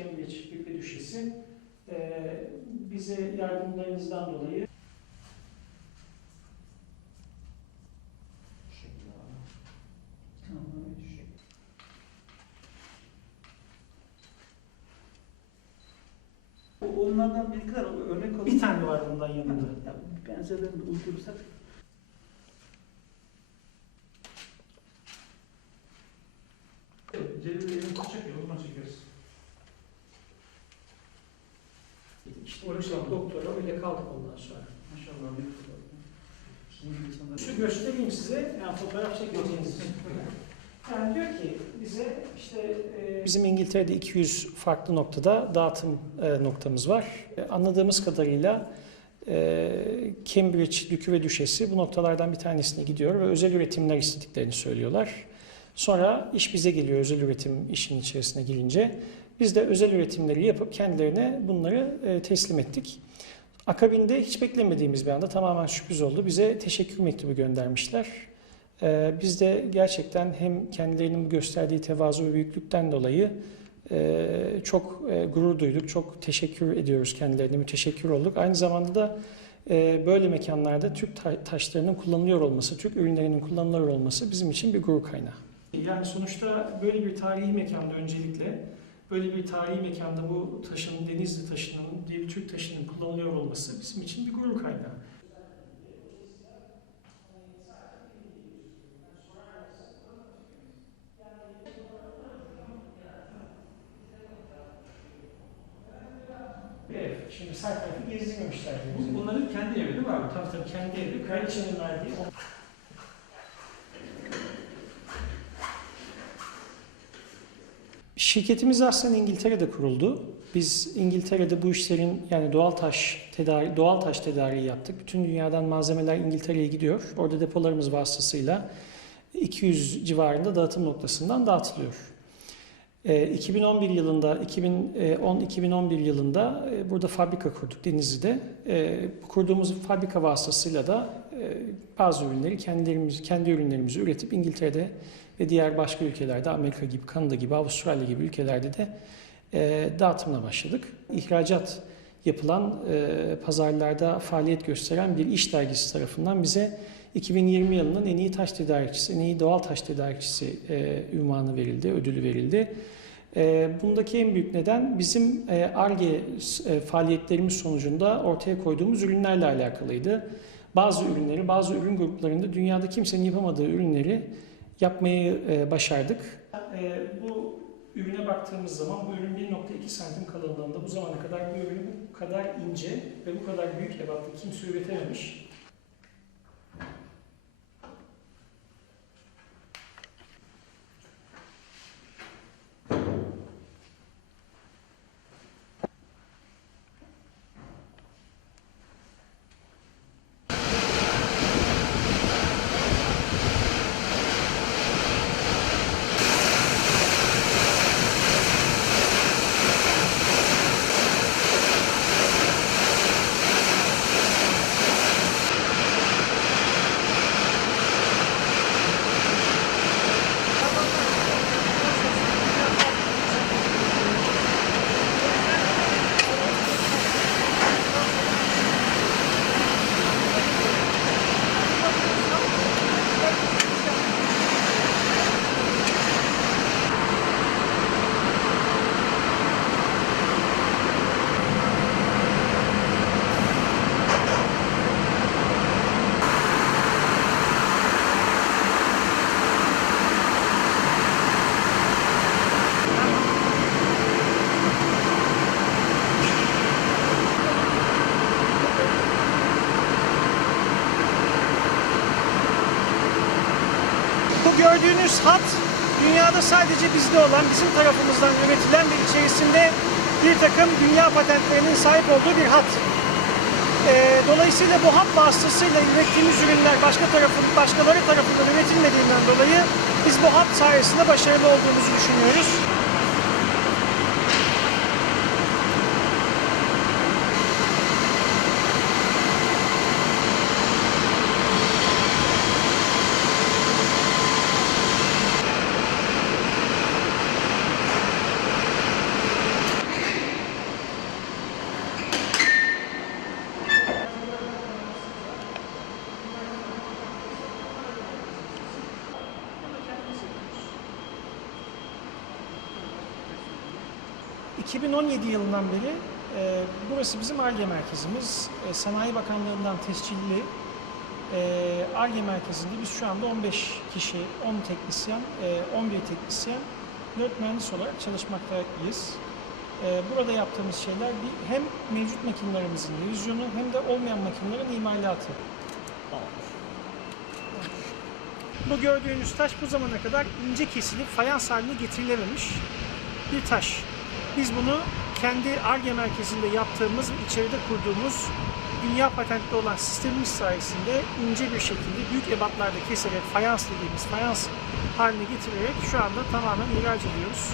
Cambridge Büyük Düşesi. E, bize yardımlarınızdan dolayı Onlardan bir kadar örnek alalım. bir tane var bundan yanında. Ya, Benzerlerini uydurursak. İşte yüksek doktora öyle kaldık ondan sonra. Maşallah. Şu göstereyim size, yani fotoğraf çekeceğiniz için. Yani diyor ki bize işte e, bizim İngiltere'de 200 farklı noktada dağıtım e, noktamız var. E, anladığımız kadarıyla e, Cambridge Dükü ve Düşesi bu noktalardan bir tanesine gidiyor ve özel üretimler istediklerini söylüyorlar. Sonra iş bize geliyor özel üretim işin içerisine girince. Biz de özel üretimleri yapıp kendilerine bunları e, teslim ettik. Akabinde hiç beklemediğimiz bir anda tamamen sürpriz oldu. Bize teşekkür mektubu göndermişler. Ee, biz de gerçekten hem kendilerinin gösterdiği tevazu ve büyüklükten dolayı e, çok e, gurur duyduk, çok teşekkür ediyoruz kendilerine, müteşekkir olduk. Aynı zamanda da e, böyle mekanlarda Türk ta- taşlarının kullanılıyor olması, Türk ürünlerinin kullanılıyor olması bizim için bir gurur kaynağı. Yani sonuçta böyle bir tarihi mekanda öncelikle böyle bir tarihi mekanda bu taşın, Denizli taşının, bir Türk taşının kullanılıyor olması bizim için bir gurur kaynağı. Evet, şimdi sağ tarafı gezdirmemişler. Bu, bunların kendi evi değil mi abi? Tabii tabii kendi evi, kraliçenin verdiği Şirketimiz aslında İngiltere'de kuruldu. Biz İngiltere'de bu işlerin yani doğal taş tedari doğal taş tedariği yaptık. Bütün dünyadan malzemeler İngiltere'ye gidiyor. Orada depolarımız vasıtasıyla 200 civarında dağıtım noktasından dağıtılıyor. Ee, 2011 yılında 2010-2011 yılında e, burada fabrika kurduk Denizli'de. E, kurduğumuz fabrika vasıtasıyla da e, bazı ürünleri kendilerimiz kendi ürünlerimizi üretip İngiltere'de ve diğer başka ülkelerde Amerika gibi, Kanada gibi, Avustralya gibi ülkelerde de e, dağıtımına başladık. İhracat yapılan e, pazarlarda faaliyet gösteren bir iş dergisi tarafından bize 2020 yılının en iyi taş tedarikçisi, en iyi doğal taş tedarikçisi e, ünvanı verildi, ödülü verildi. E, bundaki en büyük neden bizim e, ARGE e, faaliyetlerimiz sonucunda ortaya koyduğumuz ürünlerle alakalıydı. Bazı ürünleri, bazı ürün gruplarında dünyada kimsenin yapamadığı ürünleri yapmayı e, başardık. E, bu ürüne baktığımız zaman bu ürün 1.2 santim kalınlığında bu zamana kadar bu ürünü bu kadar ince ve bu kadar büyük ebatta kimse üretememiş. Bu gördüğünüz hat dünyada sadece bizde olan, bizim tarafımızdan üretilen ve içerisinde bir takım dünya patentlerinin sahip olduğu bir hat. Ee, dolayısıyla bu hat vasıtasıyla ürettiğimiz ürünler başka tarafın, başkaları tarafından üretilmediğinden dolayı biz bu hat sayesinde başarılı olduğumuzu düşünüyoruz. 2017 yılından beri e, burası bizim ARGE merkezimiz. E, Sanayi Bakanlığı'ndan tescilli e, ARGE merkezinde biz şu anda 15 kişi, 10 teknisyen, e, 11 teknisyen, 4 mühendis olarak çalışmaktayız. E, burada yaptığımız şeyler bir, hem mevcut makinelerimizin revizyonu hem de olmayan makinelerin imalatı. Bu gördüğünüz taş bu zamana kadar ince kesilip fayans haline getirilememiş bir taş. Biz bunu kendi ARGE merkezinde yaptığımız, içeride kurduğumuz dünya patentli olan sistemimiz sayesinde ince bir şekilde büyük ebatlarda keserek fayans dediğimiz fayans haline getirerek şu anda tamamen ihraç ediyoruz.